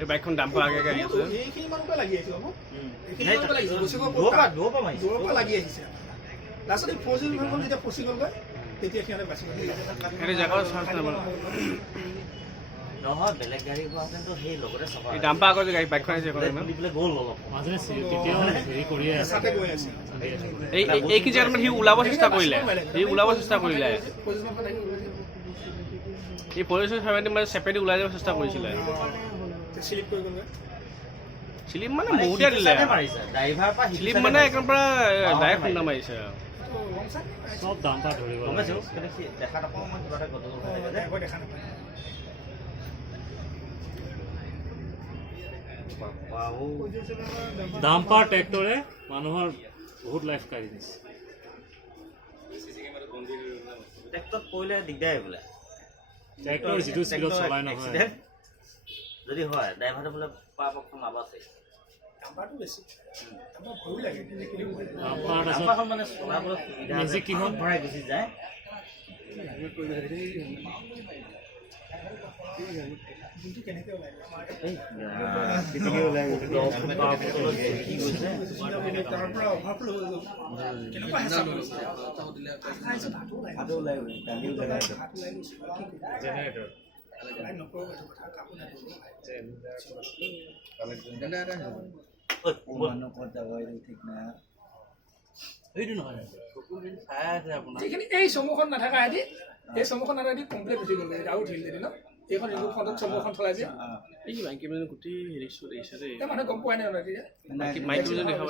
এই বাইকখন ডাম্পাৰ আগে আহি আছে এইখিনি মানুহকে লাগি আহিছে হ'ব এইখিনি মানুহকে লাগিছে দূৰৰ পৰা লাগি আহিছে লাষ্টত এই 4G বিমানখন যেতিয়া ফচি গ'লগৈ তেতিয়া সিহঁতে বাচি গ'ল সেইটো জেগাত চান্স নাপায় নহয় বেলেগ গাড়ী হোৱা কিন্তু সেই লগতে চফা এই ডাম্পাৰ আগৰ যে গাড়ী বাইকখন আহিছে গ'ল অলপ মাজে তেতিয়াও হেৰি কৰি আছে চাতে গৈ আছে এই কি জেগাত সি ওলাব চেষ্টা কৰিলে এই পুলিচৰ ফেমিলি মানে চেপেদি ওলাই যাব চেষ্টা কৰিছিলে স্লিপ কৰি গ'লগৈ শ্লিপ মানে বহুতে দিলে মাৰিছে ড্ৰাইভাৰ পৰা শ্লিপ মানে একদম পৰা ডাইৰেক্ট খুন্দা মাৰিছে চব ডাম্পাৰ ধৰিব গমেছো কিন্তু সি দেখা নাপাওঁ মই কিবা এটা গণ্ডগোল হৈ থাকে একো দেখা নাপায় ডাম্পাৰ ট্ৰেক্টৰে মানুহৰ বহুত লাইফ কাঢ়ি দিছে ট্ৰেক্টৰত পৰিলে দিগদাৰ বোলে ট্ৰেক্টৰ যিটো স্পীডত চলাই নহয় যদি হয় ড্ৰাইভাৰটো বোলে পৰাপক্ষ নাবাচে ডাম্পাৰটো বেছি ডাম্পাৰ ভয়ো লাগে ডাম্পাৰ ডাম্পাৰখন মানে চলাবলৈ সুবিধা মেজিক কিখন ভৰাই গুচি যায় যোনটো কেনেকৈ ওলাই তাৰ পৰা অভাৰফ্ল' হৈ গ'ল কেনেকুৱা হেঁচা জেনেৰেটৰ যিখিনি এই চমুখন নাথাকা হেঁতি এই চমুখন নাথাকি কমপ্লিট উঠি গ'ল আৰু উঠিল ন এইখন ৰিভু ফ্ৰণ্টত চমুখন চলাই যে এই মাইকী মানুহ গোটেই হেৰি চলিছে দেই মানুহে গম পোৱাই নাই মাইকী মানুহ দেখা